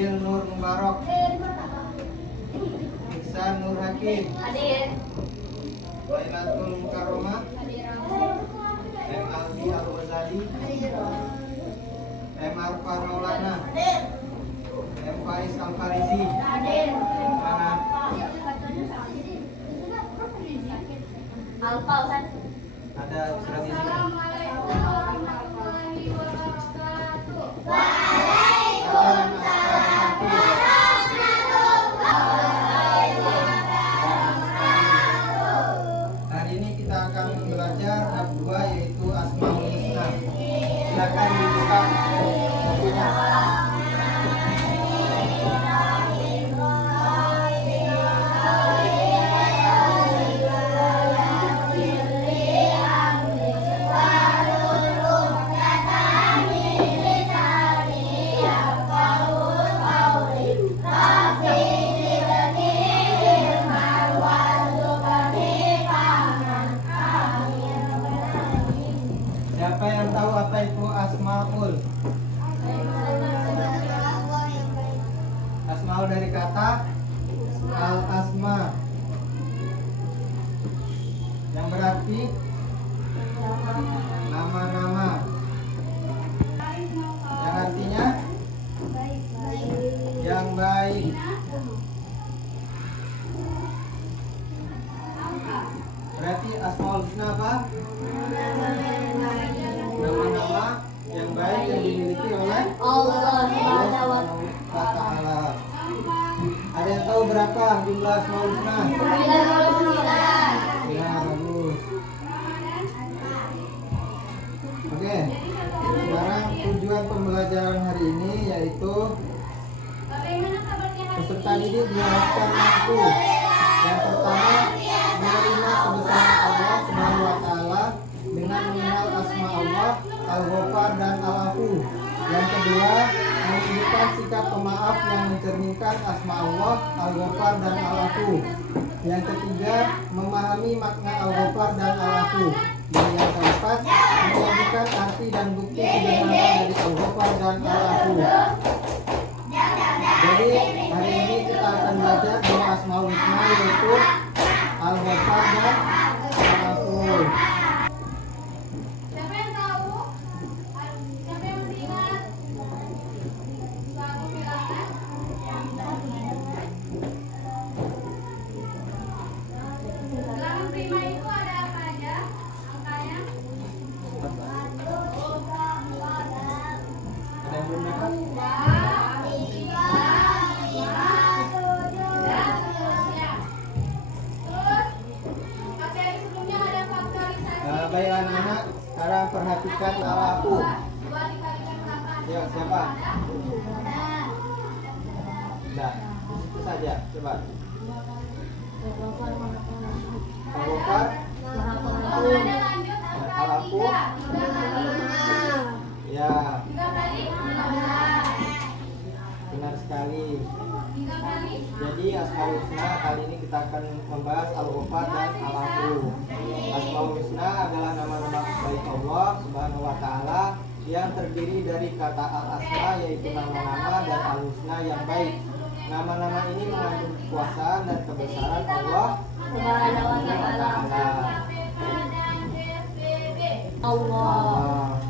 Fadil Nur Mubarak, Ihsan Nur Hakim, Wailatul Mukarramah, M. Aldi Al Ghazali, M. Arfa Maulana, M. Faiz Al Farizi. Mana? Alfa Ustaz. Ada surat izin. Hari ini kita akan belajar bab 2 yaitu Asmaul Husna. Silakan dibuka bukunya. Siapa yang tahu apa itu Asmaul? Asmaul dari kata al-asma, yang berarti nama-nama, yang artinya yang baik. Berarti Asmaul Husna apa? Nama-nama yang baik yang dimiliki oleh Allah Subhanahu wa Ta'ala. Ada yang tahu berapa jumlah Asmaul Husna? 99. Ya, bagus. Oke. Sekarang tujuan pembelajaran hari ini yaitu peserta didik diharapkan mampu. Yang pertama, menerima kebesaran Allah Subhanahu wa Ta'ala dengan mengenal asma Allah, Al-Ghaffar dan Al-Afu. Yang kedua, menunjukkan sikap pemaaf yang mencerminkan asma Allah, Al-Ghaffar dan Al-Afu. Yang ketiga, memahami makna Al-Ghaffar dan Al-Afu. Dan yang keempat, menyajikan arti dan bukti kebenaran dari Al-Ghaffar dan Al-Afu. Jadi hari ini kita akan belajar dua Asmaul Husna yaitu Al-Ghaffar dan Al-Afu. Siapa yang tahu? Siapa yang masih ingat? Satu bilangan. Bilangan prima itu ada apa aja? Angkanya? Ada yang belum dapat? Baik anak-anak, sekarang perhatikan Al-Afu. Ya, siapa? Nah, itu saja, coba. Al-Ghaffar, Al-Afu. Ya, benar sekali. Jadi Asmaul Husna kali ini kita akan membahas Al-Ghaffar dan Al-Afu. Asmaul Husna adalah nama-nama baik Allah Subhanahu wa Ta'ala yang terdiri dari kata Al-Asma yaitu nama-nama dan Al-Husna yang baik. Nama-nama ini mengandung kekuasaan dan kebesaran Allah Subhanahu wa Ta'ala. Allah.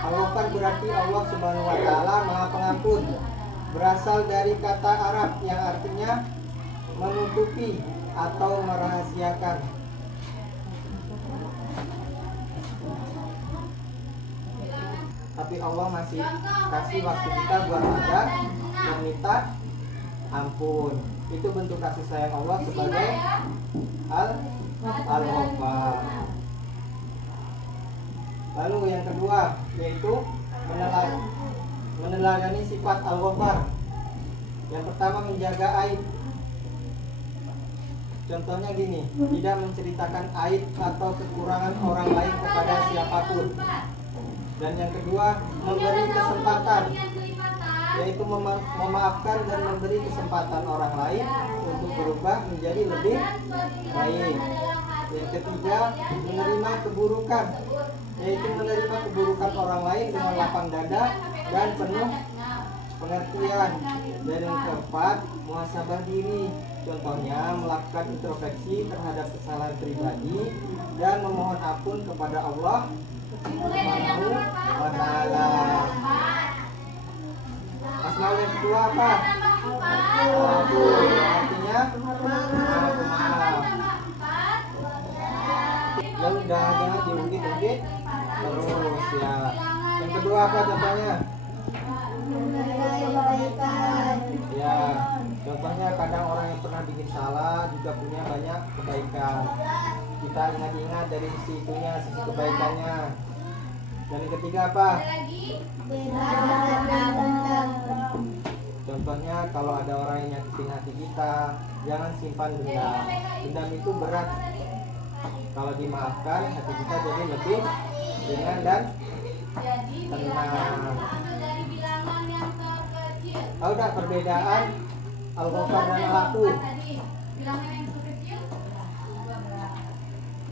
Al-Ghaffar berarti Allah Subhanahu wa Ta'ala Maha Pengampun. Berasal dari kata Arab yang artinya menutupi atau merahasiakan. Tapi Allah masih kasih waktu kita buat ada dan minta ampun. Itu bentuk kasih sayang Allah sebagai Al-Ghaffar. Lalu yang kedua yaitu meneladani sifat Al-Ghaffar. Yang pertama menjaga aib. Contohnya gini, tidak menceritakan aib atau kekurangan orang lain kepada siapapun. Dan yang kedua, memberi kesempatan, yaitu memaafkan dan memberi kesempatan orang lain untuk berubah menjadi lebih baik. Yang ketiga, menerima keburukan, yaitu menerima keburukan orang lain dengan lapang dada dan penuh pengertian. Dan yang keempat, muhasabah diri, contohnya melakukan introspeksi terhadap kesalahan pribadi dan memohon ampun kepada Allah Subhanahu wa Ta'ala. Asmaul yang kedua apa? Al-Afu, artinya pemaaf. Ya udah jangan diungkit-ungkit terus ya. Yang kedua apa contohnya? Ya, contohnya kadang orang yang pernah bikin salah juga punya banyak kebaikan. Kita ingat-ingat dari sisi itunya, sisi kebaikannya. Dan yang ketiga apa? Contohnya kalau ada orang yang nyakitin hati kita, jangan simpan dendam. Dendam itu berat. Kalau dimaafkan, hati kita jadi lebih ringan dan tenang. Tahu tak perbedaan Al-Ghafar dan Al-Afu?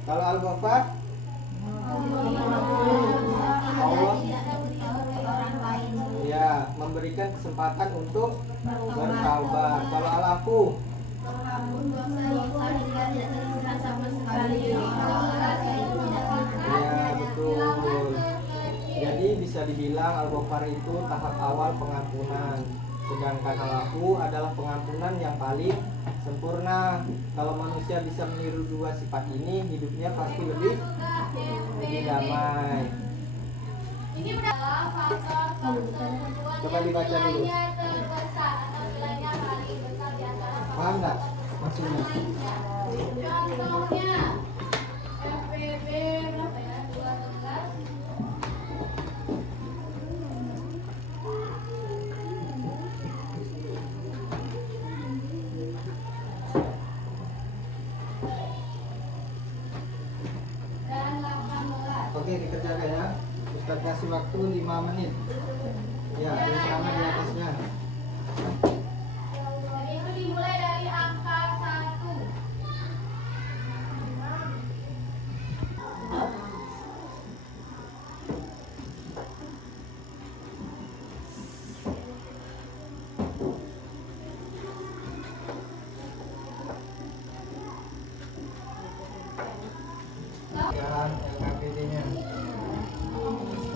Kalau Al-Ghafar, Allah ya memberikan kesempatan untuk bertaubat. Kalau Al-Afu, ya betul. Jadi bisa dibilang Al-Ghafar itu tahap awal pengampunan, sedangkan Al-Afu adalah pengampunan yang paling sempurna. Kalau manusia bisa meniru dua sifat ini, hidupnya pasti lebih damai. Ini adalah faktor kebutuhan Coba dibaca dulu. terbesar atau nilainya paling besar di antara Paham nggak maksudnya? contohnya FPB berapa ya? 211. Dan 18. Oke, dikerjakan ya. Ustaz kasih waktu 5 menit. Ya, yang sama di atasnya. Jadi itu dimulai dari angka 1. Jalan LKPD-nya.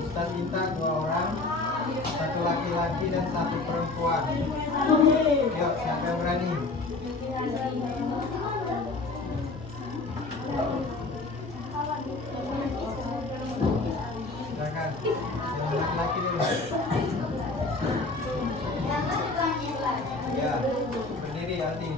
Ustaz minta 2 orang, 1 laki-laki dan 1 perempuan. Yuk, siapa yang berani? Silakan. Yang laki-laki dulu. Ya, berdiri Aldi.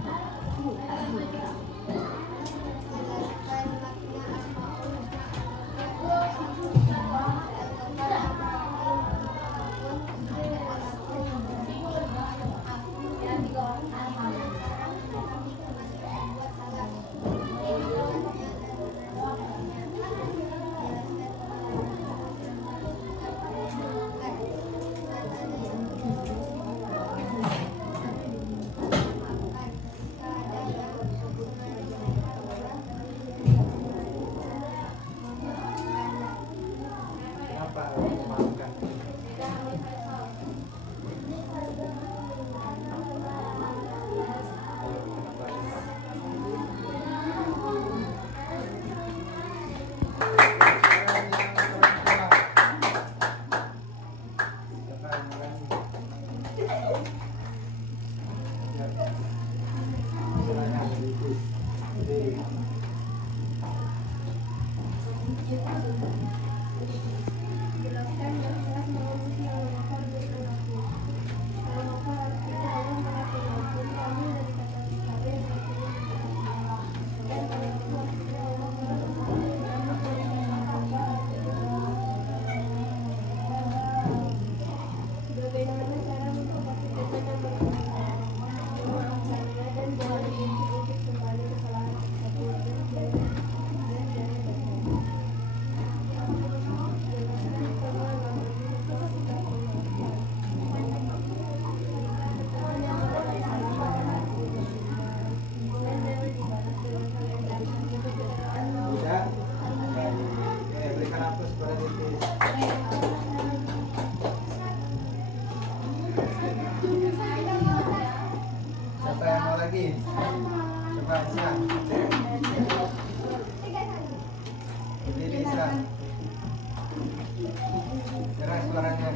Keras suaranya.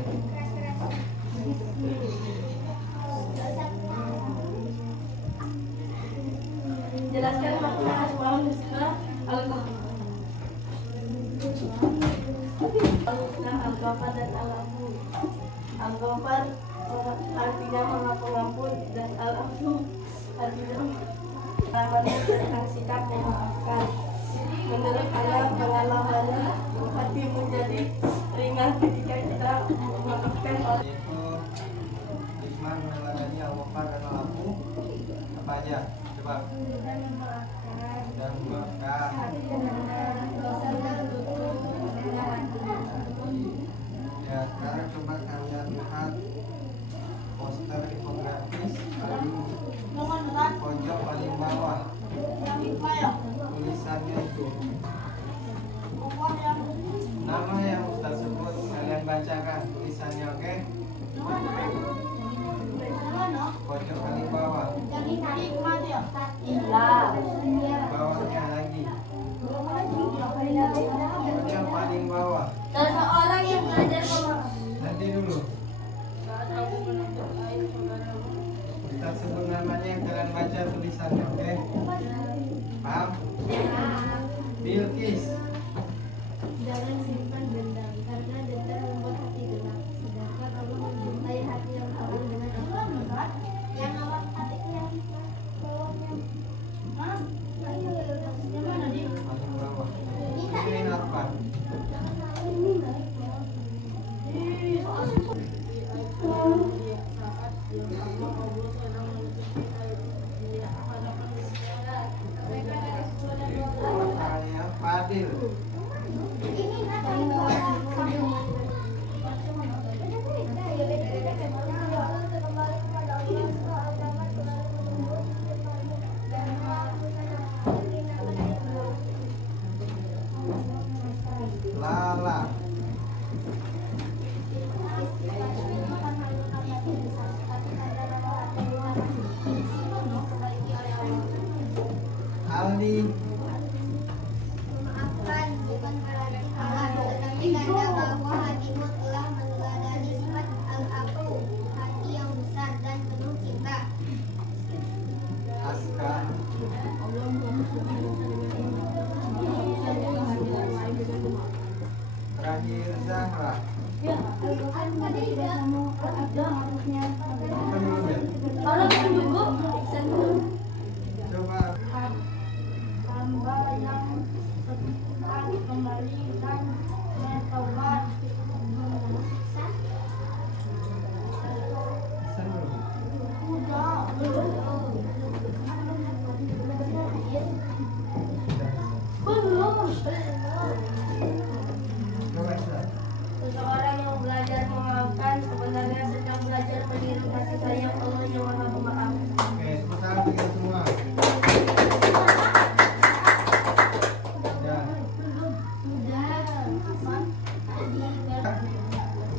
Jelaskan makna Asmaul Husna Al-Ghafar dan Al-Afu. Al-Ghafar artinya Maha Pengampun dan Al-Afu artinya Maha tentang sikap memaafkan. Menurut Allah, pengalamannya hati menjadi ringan ketika kita memaafkan orang. Yaitu Isman meneladani Al-Ghafar dan Al-Afu. Apa aja? Coba. Dan memaafkan. Ya, sekarang coba kalian lihat poster infografis paling pojok paling bawah. Tulisannya itu nama yang Ustaz sebut, kalian bacakan tulisannya, oke? Pojok paling bawah. Bawahnya lagi. Pojok paling bawah. Seseorang yang belajar memaafkan. Nanti dulu. Ustaz sebut namanya, kalian baca tulisannya, oke? Paham? Bilqis. Jangan simpan dendam, karena dendam membuat hati gelap. Sedangkan Allah mencintai hati yang aman dengan ikhlas. Yang aman hatinya. Paling bawah. Ini apa? Makanya Fadil. Lala. Aldi. Memaafkan bukan berarti kalah, tetapi tanda bahwa hatimu telah meneladani sifat al-afu, hati yang besar dan penuh cinta. Aska. Terakhir Zahra. Al-Quran tidak mau harusnya Bukan dulu, Bel. Orang yang dulu, Coba. hamba yang setelah kembali dan bertobat. Pesan dulu. Coba Isra. Seseorang yang belajar memaafkan sebenarnya sedang belajar meniru kasih sayang Allah yang Maha Pemaaf. Oke, tepuk tangan kita semua. Ya.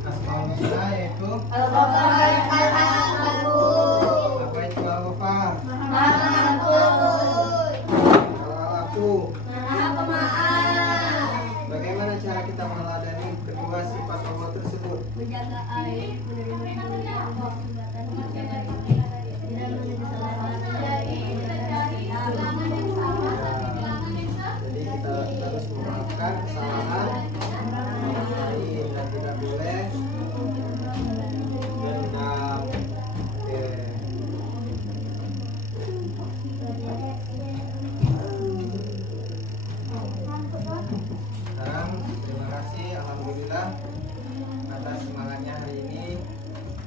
Asmaul Husna yaitu Al-Ghafar, apa itu Al-Ghafar? Maha Pengampun, Al-Afu. Maha Pemaaf. Bagaimana cara kita meneladani kedua sifat Allah tersebut? Menjaga air, menerima Allah, dan menjaga tidak menjadi salah Jadi kita harus memaafkan kesalahan lain dan tidak boleh dendam. Oke. Sekarang terima kasih, alhamdulillah atas semangatnya hari ini.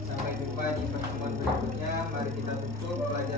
Sampai jumpa di pertemuan berikutnya. Mari kita tutup pelajaran.